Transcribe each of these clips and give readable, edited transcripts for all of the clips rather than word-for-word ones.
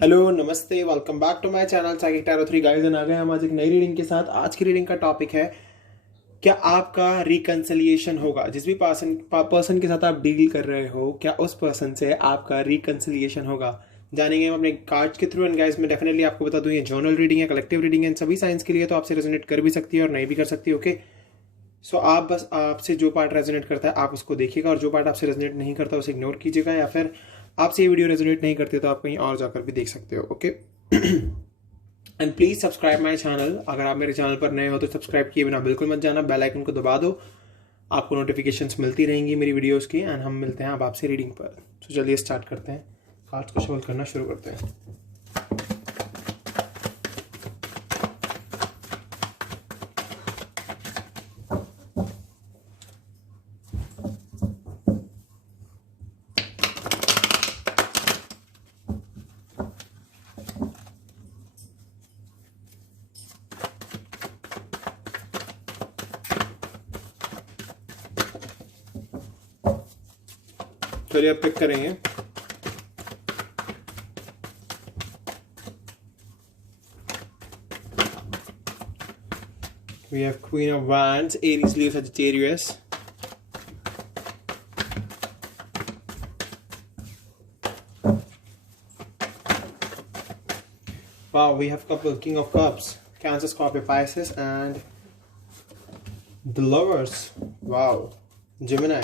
Hello नमस्ते, welcome back to my channel psychic tarot 3 guys. आ गए हम आज एक नई रीडिंग के साथ। आज की रीडिंग का टॉपिक है, क्या आपका रिकंसिलिएशन होगा? जिस भी पर्सन के साथ आप डील कर रहे हो, क्या उस पर्सन से आपका रिकंसिलिएशन होगा? जानेंगे हम अपने कार्ड्स के थ्रू। एंड गाइस, मैं डेफिनेटली आपको बता दूं, ये जर्नल रीडिंग है, कलेक्टिव रीडिंग है, सभी साइंस के लिए, तो आपसे रेजोनेट कर भी सकती है और नहीं भी कर सकती। ओके, सो आप बस आपसे जो पार्ट रेजोनेट करता है आप उसको देखिएगा, और जो पार्ट आपसे रेजोनेट नहीं करता उसे इग्नोर कीजिएगा, या फिर आपसे ये वीडियो रेजोनेट नहीं करती तो आप कहीं और जाकर भी देख सकते हो। Okay, and please subscribe my channel. अगर आप मेरे चैनल पर नए हो तो सब्सक्राइब किए बिना बिल्कुल मत जाना, बेल आइकन को दबा दो, आपको नोटिफिकेशंस मिलती रहेंगी मेरी वीडियोस की। एंड हम मिलते हैं अब आपसे रीडिंग पर। तो चलिए स्टार्ट करते हैं, कार्ड्स को शफल करना शुरू करते हैं। चलिए अब पिक करेंगे। We have Queen of Wands, Aries, Leo, Sagittarius. Wow, we have couple King of Cups, Cancer, Scorpio, Pisces, and the Lovers. Wow, Gemini.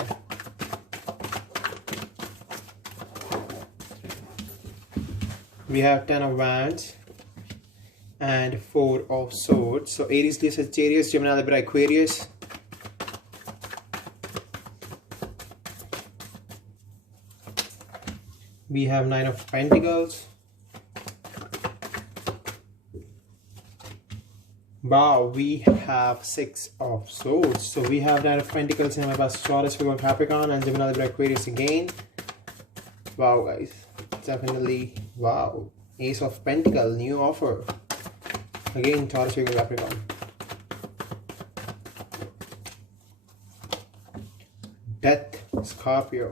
We have Ten of Wands and Four of Swords. So Aries, Leo, Sagittarius, Gemini, Libra, Aquarius. We have Nine of Pentacles. Wow, we have Six of Swords. So we have Nine of Pentacles in my past, Taurus, Virgo, Capricorn, and Gemini, Libra, Aquarius again. Wow, guys, definitely wow. Ace of Pentacles, new offer. Again, Taurus, Virgo, Capricorn. Death, Scorpio.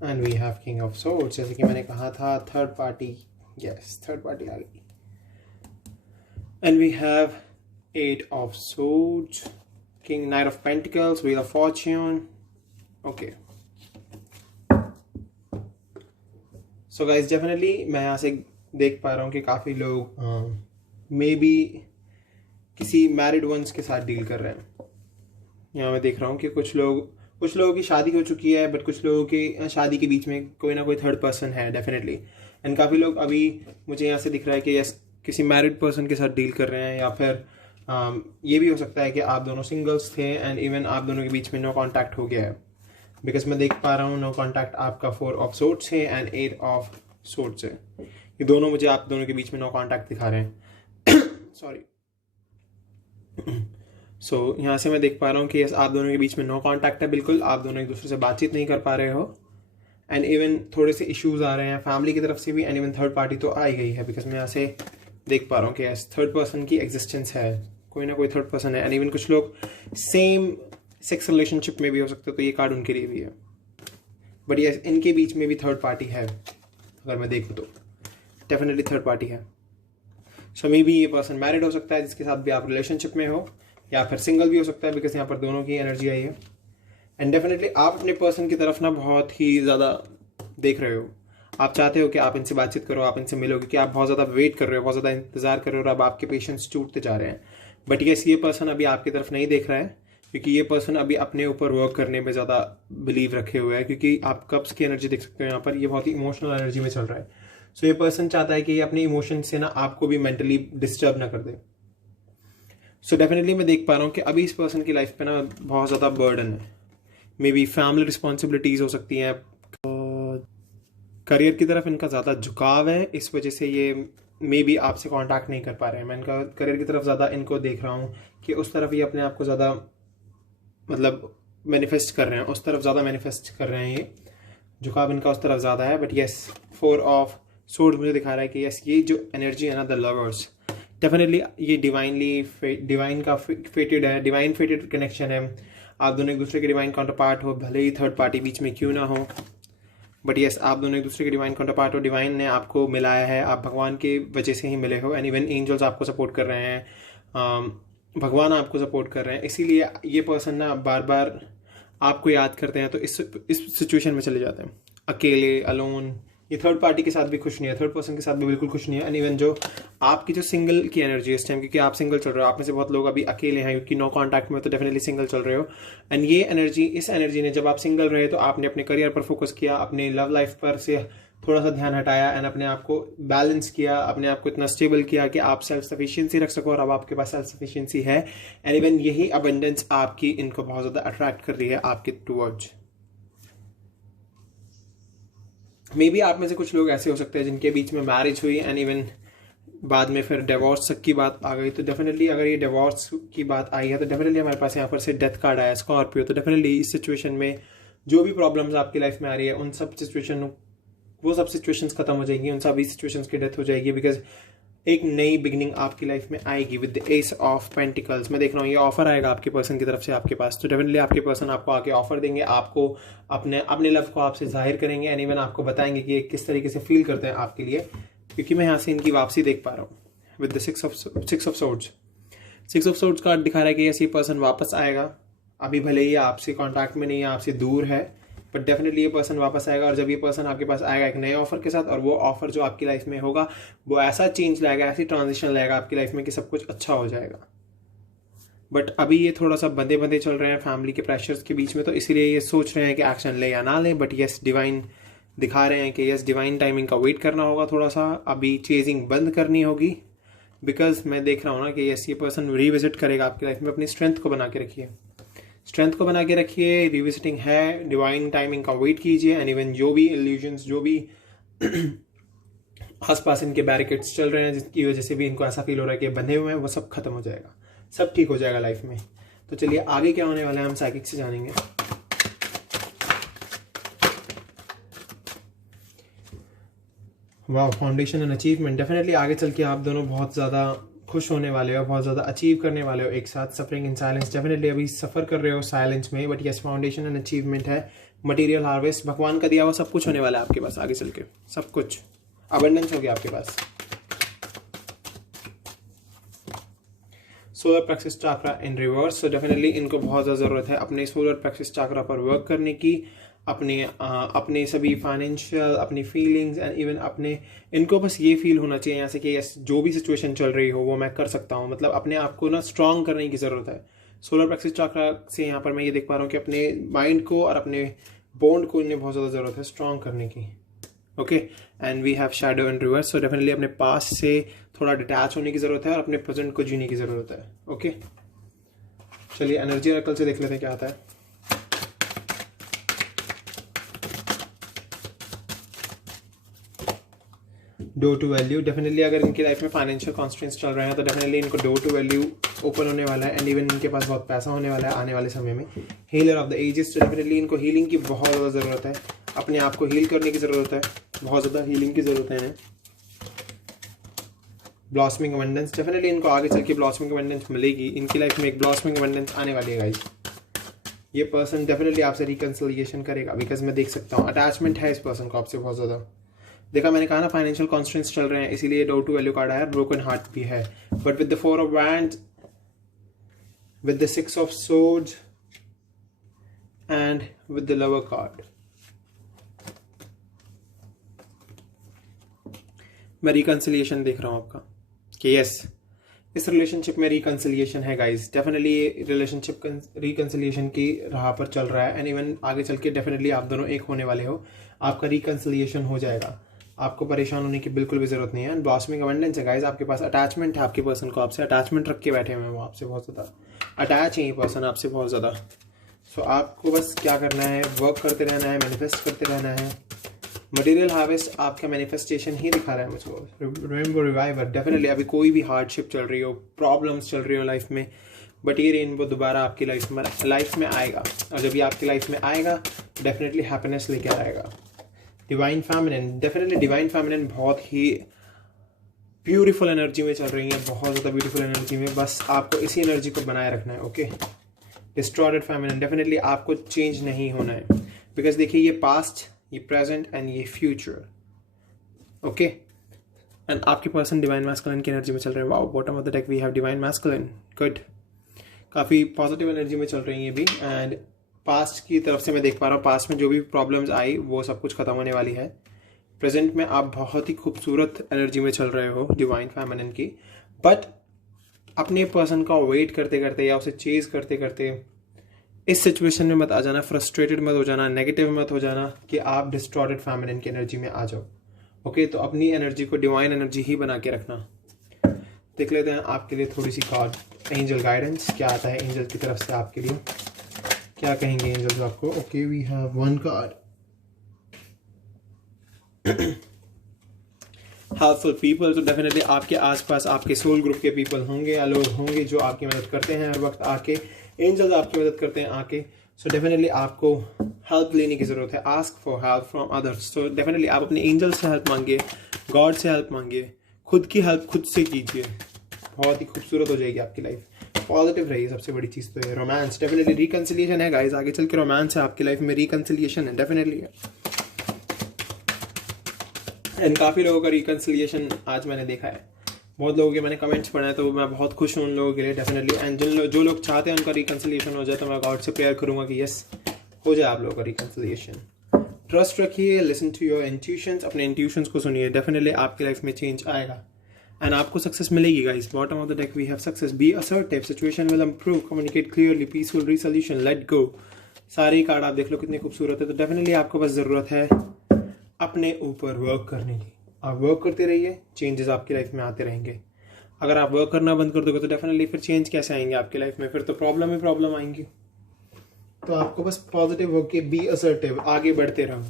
And we have King of Swords. जैसे कि मैंने कहा था, third party, yes, third party आ गई. And we have Eight of Swords, King, Knight of Pentacles, Wheel of Fortune. Okay. So guys, definitely मैं यहाँ से देख पा रहा हूँ कि काफ़ी लोग मे बी किसी मैरिड वंस के साथ डील कर रहे हैं। यहाँ मैं देख रहा हूँ कि कुछ लोगों की शादी हो चुकी है, बट कुछ लोगों की शादी के बीच में कोई ना कोई थर्ड पर्सन है डेफिनेटली। एंड काफ़ी लोग अभी मुझे यहाँ से दिख रहा है कि यस, किसी मैरिड पर्सन के साथ डील कर रहे हैं, या फिर ये भी हो सकता है कि आप दोनों सिंगल्स थे एंड इवन आप दोनों के बीच में नो कॉन्टैक्ट हो गया है। बिकॉज मैं देख पा रहा हूँ नो कॉन्टैक्ट आपका 4 ऑफ सोर्ड्स है एंड 8 ऑफ सोर्ड्स है। ये दोनों मुझे आप दोनों के बीच में नो कॉन्टैक्ट दिखा रहे हैं। सॉरी। सो यहाँ से मैं देख पा रहा हूँ कि यस, आप दोनों के बीच में नो कॉन्टैक्ट है, बिल्कुल आप दोनों एक दूसरे से बातचीत नहीं कर पा रहे हो। एंड इवन थोड़े से इश्यूज आ रहे हैं फैमिली की तरफ से भी, एंड इवन थर्ड पार्टी तो आ ही गई है। बिकॉज मैं यहाँ से देख पा रहा हूँ कि यस, थर्ड पर्सन की एग्जिस्टेंस है, कोई ना कोई थर्ड पर्सन है। एंड इवन कुछ लोग सेम सेक्स रिलेशनशिप में भी हो सकते हो, तो ये कार्ड उनके लिए भी है। बट यस, इनके बीच में भी थर्ड पार्टी है। अगर मैं देखूँ तो डेफिनेटली थर्ड पार्टी है। सो मे बी ये पर्सन मैरिड हो सकता है जिसके साथ भी आप रिलेशनशिप में हो, या फिर सिंगल भी हो सकता है, बिकॉज यहाँ पर दोनों की एनर्जी आई है। एंड डेफिनेटली आप अपने पर्सन की तरफ ना बहुत ही ज़्यादा देख रहे हो। आप चाहते हो कि आप इनसे बातचीत करो, आप इनसे मिलो, क्योंकि आप बहुत ज़्यादा वेट कर रहे हो, बहुत ज़्यादा इंतजार कर रहे हो, और अब आपके पेशेंस टूटते जा रहे हैं। बट यस, ये पर्सन अभी आपकी तरफ नहीं देख रहा है, क्योंकि ये पर्सन अभी अपने ऊपर वर्क करने में ज़्यादा बिलीव रखे हुए है। क्योंकि आप कप्स की एनर्जी देख सकते हो यहाँ पर, ये बहुत ही इमोशनल एनर्जी में चल रहा है। सो ये पर्सन चाहता है कि ये अपने इमोशन से ना आपको भी मेंटली डिस्टर्ब ना कर दे। सो डेफिनेटली मैं देख पा रहा हूँ कि अभी इस पर्सन की लाइफ पे ना बहुत ज़्यादा बर्डन है। मे बी फैमिली रिस्पॉन्सिबिलिटीज़ हो सकती हैं, करियर की तरफ इनका ज़्यादा झुकाव है, इस वजह से ये मे बी आपसे कांटेक्ट नहीं कर पा रहे हैं। मैं इनका करियर की तरफ ज़्यादा इनको देख रहा हूँ कि उस तरफ ये अपने आप को ज़्यादा मतलब मैनिफेस्ट कर रहे हैं, उस तरफ ज़्यादा मैनिफेस्ट कर रहे हैं, ये झुकाव इनका उस तरफ ज़्यादा है। बट यस, 4 ऑफ सोर्ड मुझे दिखा रहा है कि यस, ये जो एनर्जी है ना, द लवर्स, डेफिनेटली ये डिवाइन का फेटेड है, डिवाइन फेटेड कनेक्शन है। आप दोनों एक दूसरे के डिवाइन काउंटर पार्ट हो, भले ही थर्ड पार्टी बीच में क्यों ना हो। बट यस, आप दोनों एक दूसरे के डिवाइन काउंटर पार्ट हो, डिवाइन ने आपको मिलाया है, आप भगवान की वजह से ही मिले हो, एंड इवन एंजल्स आपको सपोर्ट कर रहे हैं, भगवान आपको सपोर्ट कर रहे हैं, इसीलिए ये पर्सन ना बार बार आपको याद करते हैं, तो इस सिचुएशन में चले जाते हैं अकेले, अलोन। ये थर्ड पार्टी के साथ भी खुश नहीं है, थर्ड पर्सन के साथ भी बिल्कुल खुश नहीं है। एंड इवन जो आपकी जो सिंगल की एनर्जी है इस टाइम, क्योंकि आप सिंगल चल रहे हो, आप में से बहुत लोग अभी अकेले हैं क्योंकि नो कांटेक्ट में, तो डेफिनेटली सिंगल चल रहे हो। एंड ये एनर्जी, इस एनर्जी ने, जब आप सिंगल रहे तो आपने अपने करियर पर फोकस किया, अपने लव लाइफ पर से थोड़ा सा ध्यान हटाया, एंड अपने आप को बैलेंस किया, अपने आप को इतना स्टेबल किया कि आप सेल्फ सफिशिएंसी रख सको, और अब आपके पास सेल्फ सफिशिएंसी है। एंड इवन यही अबंडेंस आपकी इनको बहुत ज़्यादा अट्रैक्ट कर रही है आपके टूवर्ड्स। मे बी आप में से कुछ लोग ऐसे हो सकते हैं जिनके बीच में मैरिज हुई एंड इवन बाद में फिर डिवोर्स तक की बात आ गई। तो डेफिनेटली अगर ये डिवोर्स की बात आई है तो डेफिनेटली हमारे पास यहाँ पर से डेथ कार्ड आया, स्कॉर्पियो। तो डेफिनेटली इस सिचुएशन में जो भी प्रॉब्लम्स आपकी लाइफ में आ रही है, उन सब वो सब सिचुएशंस खत्म हो जाएंगी, उन सभी सिचुएशंस की डेथ हो जाएगी, बिकॉज एक नई बिगिनिंग आपकी लाइफ में आएगी with the S of pentacles. मैं देख रहा हूँ ये ऑफर आएगा आपके पर्सन की तरफ से आपके पास, तो डेफिनेटली आपके पर्सन आपको आके ऑफर देंगे, आपको अपने लव को आपसे जाहिर करेंगे, एंड इवन आपको बताएंगे कि ये किस तरीके से फील करते हैं आपके लिए, क्योंकि मैं यहाँ से इनकी वापसी देख पा रहा हूँ with the six of swords. Six of swords card दिखा रहा है कि ऐसी पर्सन वापस आएगा, अभी भले ही आपसे कॉन्टैक्ट में नहीं है, आपसे दूर है, बट डेफिनेटली ये पर्सन वापस आएगा। और जब ये पर्सन आपके पास आएगा एक नए ऑफर के साथ, और वो ऑफर जो आपकी लाइफ में होगा वो ऐसा चेंज लाएगा, ऐसी ट्रांजिशन लाएगा आपकी लाइफ में कि सब कुछ अच्छा हो जाएगा। बट अभी ये थोड़ा सा बंधे बंधे चल रहे हैं फैमिली के प्रेशर्स के बीच में, तो इसीलिए ये सोच रहे हैं कि एक्शन ले या ना लें। बट यस, डिवाइन दिखा रहे हैं कि यस, डिवाइन टाइमिंग का वेट करना होगा, थोड़ा सा अभी चेजिंग बंद करनी होगी, बिकॉज मैं देख रहा हूँ ना कि यस, ये पर्सन रिविजिट करेगा आपकी लाइफ में। अपनी स्ट्रेंथ को बना के रखिए, स्ट्रेंथ को बना के रखिए, रिविजिटिंग है, डिवाइन टाइमिंग का वेट कीजिए, एंड इवन जो भी इल्यूजन्स, जो भी आसपास इनके बैरिकेड्स चल रहे हैं जिसकी वजह से भी इनको ऐसा फील हो रहा है कि बंधे हुए हैं, वो सब खत्म हो जाएगा, सब ठीक हो जाएगा लाइफ में। तो चलिए आगे क्या होने वाला है हम साइकिक से जानेंगे। वाह, फाउंडेशन एंड अचीवमेंट। डेफिनेटली आगे चल के आप दोनों बहुत ज़्यादा खुश होने वाले हो, बहुत ज़्यादा अचीव करने वाले हो एक साथ। सफरिंग इन साइलेंस, डेफिनेटली अभी सफ़र कर रहे हो साइलेंस में, but yes, foundation and achievement है। मटेरियल हार्वेस्ट, भगवान का दिया हुआ सब कुछ होने वाला है आपके पास आगे चल के, सब कुछ अबंडेंस हो गया आपके पास। सोलर प्लेक्सस चाक्रा इन रिवर्स, सो डेफिनेटली इनको बहुत ज़्यादा ज़रूरत है अपने सोलर प्लेक्सस चाक्रा पर वर्क करने की, अपने सभी फाइनेंशियल, अपनी फीलिंग्स, एंड इवन अपने, इनको बस ये फील होना चाहिए यहाँ से कि यस, जो भी सिचुएशन चल रही हो वो मैं कर सकता हूँ। मतलब अपने आप को ना स्ट्रांग करने की ज़रूरत है। सोलर प्लेक्सस चाक्रा से यहाँ पर मैं ये देख पा रहा हूँ कि अपने माइंड को और अपने बॉन्ड को इन्हें बहुत ज़्यादा ज़रूरत है स्ट्रांग करने की। Okay, and we have shadow in reverse, so definitely अपने पास से थोड़ा डिटैच होने की ज़रूरत है और अपने प्रेजेंट को जीने की ज़रूरत है। ओके, चलिए एनर्जी ऑरेकल से देख लेते हैं क्या आता है। डोर टू वैल्यू, डेफिनेटली अगर इनकी लाइफ में फाइनेंशियल कॉन्स्टेंट्स चल रहे हैं तो डेफिनेटली इनको डोर टू वैल्यू ओपन होने वाला है, एंड इवन इनके पास बहुत पैसा होने वाला है आने वाले समय में। Healer of the ages, definitely इनको हीलिंग की बहुत ज़्यादा ज़रूरत है, अपने आप को हील करने की ज़रूरत है, बहुत ज़्यादा हीलिंग की ज़रूरत है इन्हें। ब्लॉसमिंग अबंडेंस, डेफिनेटली इनको आगे चल के ब्लॉसमिंग अबंडेंस मिलेगी, इनकी लाइफ में एक ब्लॉसमिंग अबंडेंस आने वाली है गाइस। ये पर्सन डेफिनेटली आपसे रिकन्सिलिएशन करेगा, बिकॉज मैं देख सकता हूँ अटैचमेंट है इस पर्सन को आपसे बहुत ज़्यादा। देखा, मैंने कहा ना फाइनेंशियल कॉन्स्टेंट्स चल रहे हैं, इसीलिए डोर टू वैल्यू कार्ड आया, ब्रोकन हार्ट भी है। But with the 4 of wands, with the 6 of swords, and with the lover card, मैं रिकन्सिलिएशन देख रहा हूं आपका कि यस, इस रिलेशनशिप में रिकन्सिलिएशन है गाइस। डेफिनेटली रिलेशनशिप रिकन्सिलिएशन की राह पर चल रहा है, एंड इवन आगे चल के डेफिनेटली आप दोनों एक होने वाले हो, आपका रिकन्सिलिएशन हो जाएगा, आपको परेशान होने की बिल्कुल भी जरूरत नहीं है। ब्लॉसमिंग अबंडेंस है गाइस, आपके पास अटैचमेंट है, आपके पर्सन को आपसे अटैचमेंट रख के बैठे हुए हैं, वो आपसे बहुत ज़्यादा अटैच है ये पर्सन आपसे बहुत ज़्यादा। सो आपको बस क्या करना है, वर्क करते रहना है, मैनिफेस्ट करते रहना है। मटेरियल हार्वेस्ट आपका मैनिफेस्टेशन ही दिखा रहा है मुझको। रेनबो रिवाइवर, डेफिनेटली अभी कोई भी हार्डशिप चल रही हो, प्रॉब्लम्स चल रही हो लाइफ में, बट ये रेनबो दोबारा आपकी लाइफ में आएगा, और जब ये आपकी लाइफ में आएगा डेफिनेटली हैप्पीनेस लेकर आएगा। Divine feminine, definitely divine feminine बहुत ही ब्यूटीफुल एनर्जी में चल रही है, बहुत ज़्यादा ब्यूटीफुल एनर्जी में, बस आपको इसी एनर्जी को बनाए रखना है। ओके, डिस्टॉर्टेड फेमिनिन, डेफिनेटली आपको चेंज नहीं होना है, बिकॉज देखिए ये पास्ट, ये प्रेजेंट एंड ये फ्यूचर। ओके, एंड आपके पर्सन डिवाइन मैस्कुलिन की एनर्जी में चल रहे हैं। Wow, bottom of the deck we have divine masculine, good. काफ़ी पॉजिटिव एनर्जी में चल रही है ये भी। एंड पास्ट की तरफ से मैं देख पा रहा हूँ, पास्ट में जो भी प्रॉब्लम्स आई वो सब कुछ खत्म होने वाली है। प्रेजेंट में आप बहुत ही खूबसूरत एनर्जी में चल रहे हो डिवाइन फेमिनिन की, बट अपने पर्सन का वेट करते करते या उसे चेज करते करते इस सिचुएशन में मत आ जाना, फ्रस्ट्रेटेड मत हो जाना, नेगेटिव मत हो जाना कि आप डिस्टॉर्टेड फेमिनिन की एनर्जी में आ जाओ। ओके, तो अपनी एनर्जी को डिवाइन एनर्जी ही बना के रखना। देख लेते हैं आपके लिए थोड़ी सी कार्ड एंजल गाइडेंस, क्या आता है एंजल की तरफ से आपके लिए, क्या कहेंगे एंजल्स आपको। Okay, we have one card, helpful people. तो डेफिनेटली आपके आसपास आपके सोल ग्रुप के पीपल होंगे या लोग होंगे जो आपकी मदद करते हैं हर वक्त आके, एंजल्स आपकी मदद करते हैं आके। सो डेफिनेटली आपको हेल्प लेने की ज़रूरत है, ask for help from others. So definitely आप अपने एंजल से हेल्प मांगिए, गॉड से हेल्प मांगिए, खुद की हेल्प खुद से कीजिए, बहुत ही खूबसूरत हो जाएगी आपकी लाइफ। पॉजिटिव रहिए, सबसे बड़ी चीज़ तो है। रोमांस, डेफिनेटली रिकन्सिलिएशन है गाइस, आगे चल के रोमांस है आपकी लाइफ में, रिकन्सिलिएशन है डेफिनेटली है। एंड काफ़ी लोगों का रिकन्सिलिएशन आज मैंने देखा है, बहुत लोगों के मैंने कमेंट्स पढ़े हैं, तो मैं बहुत खुश हूँ उन लोगों के लिए डेफिनेटली। एंड जो लोग चाहते हैं उनका रिकन्सिलिएशन हो जाए, तो मैं गॉड से प्रेयर करूँगा कि यस हो जाए आप लोगों का रिकन्सिलिएशन। ट्रस्ट रखिए, लिसन टू योर इंट्यूशंस, अपने इंट्यूशंस को सुनिए, डेफिनेटली आपकी लाइफ में चेंज आएगा एंड आपको सक्सेस मिलेगी guys. Bottom of the deck we have success, be assertive, situation will improve, communicate clearly, peaceful resolution, let go. सारे कार्ड आप देख लो कितने खूबसूरत है। तो डेफिनेटली आपको बस ज़रूरत है अपने ऊपर वर्क करने की। आप वर्क करते रहिए, चेंजेस आपकी लाइफ में आते रहेंगे। अगर आप वर्क करना बंद कर दोगे तो डेफिनेटली फिर चेंज कैसे आएंगे आपकी लाइफ में, फिर तो प्रॉब्लम ही प्रॉब्लम आएंगी। तो आपको बस पॉजिटिव होके बी असर्टिव, आगे बढ़ते रहो।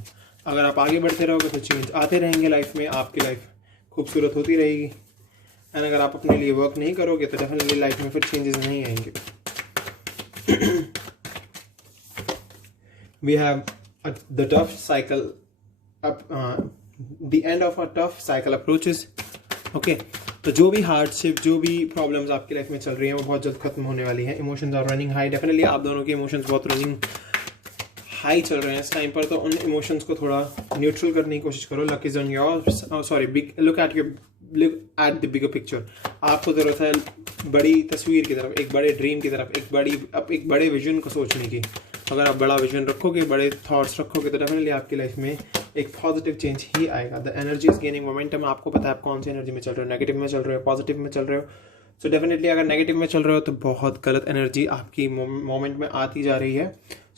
अगर आप आगे बढ़ते रहोगे तो चेंज आते रहेंगे लाइफ में, आपकी लाइफ खूबसूरत होती रहेगी। एंड अगर आप अपने लिए वर्क नहीं करोगे तो डेफिनेटली लाइफ में फिर चेंजेस नहीं आएंगे। We have the tough cycle, the end of a tough cycle approaches। Okay, तो जो भी हार्डशिप, जो भी प्रॉब्लम्स आपकी लाइफ में चल रही हैं वो बहुत जल्द खत्म होने वाली है। Emotions are running high, definitely आप दोनों के इमोशंस बहुत रनिंग हाई चल रहे हैं इस टाइम पर, तो उन इमोशंस को थोड़ा न्यूट्रल करने की कोशिश करो। Luck is on your, sorry, look at the bigger picture. आपको ज़रूरत है बड़ी तस्वीर की तरफ, एक बड़े ड्रीम की तरफ, एक बड़े विजन को सोचने की। अगर आप बड़ा विजन रखोगे, बड़े थॉट्स रखोगे, तो डेफिनेटली आपकी लाइफ में एक पॉजिटिव चेंज ही आएगा। The energy is gaining momentum. आपको पता है आप कौन सी एनर्जी में चल रहे हो, नेगेटिव में चल रहे हो, पॉजिटिव में चल रहे हो। सो डेफिनेटली अगर नेगेटिव में चल रहे हो तो बहुत गलत एनर्जी आपकी मोमेंट में आती जा रही है।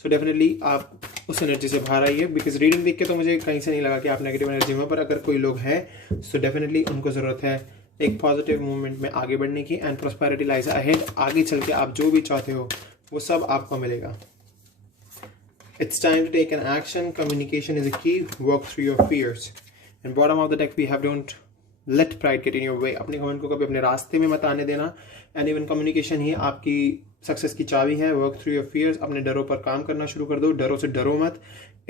सो डेफिनेटली आप उस एनर्जी से बाहर आइए, बिकॉज रीडिंग देख के तो मुझे कहीं से नहीं लगा कि आप नेगेटिव एनर्जी में, पर अगर कोई लोग है सो डेफिनेटली उनको ज़रूरत है एक पॉजिटिव मूवमेंट में आगे बढ़ने की। एंड प्रॉस्पेरिटी लाइज अहेड, आगे चल के आप जो भी चाहते हो वो सब आपको मिलेगा। It's time to take an action. Communication is a key. Work through your fears. And bottom of the deck we have don't let pride get in your way. अपने घमंड को कभी अपने रास्ते में मत आने देना। And even communication ही आपकी सक्सेस की चाबी है। Work through your fears. अपने डरों पर काम करना शुरू कर दो, डरों से डरो मत।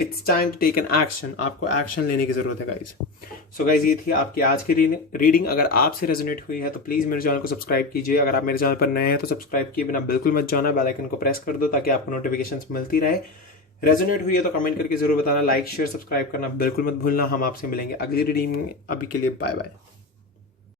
It's time to take an action. आपको एक्शन लेने की जरूरत है गाइज। सो गाइज ये थी आपकी आज की रीडिंग। अगर आपसे रेजोनेट हुई है तो प्लीज़ मेरे चैनल को सब्सक्राइब कीजिए। अगर आप मेरे चैनल पर नए हैं तो सब्सक्राइब किए बिना बिल्कुल मत जाना, बेल आइकन को प्रेस कर दो ताकि आपको नोटिफिकेशंस मिलती रहे। रेजोनेट हुई है तो कमेंट करके जरूर बताना, लाइक शेयर सब्सक्राइब करना बिल्कुल मत भूलना। हम आपसे मिलेंगे अगली रीडिंग में, अभी के लिए बाय बाय।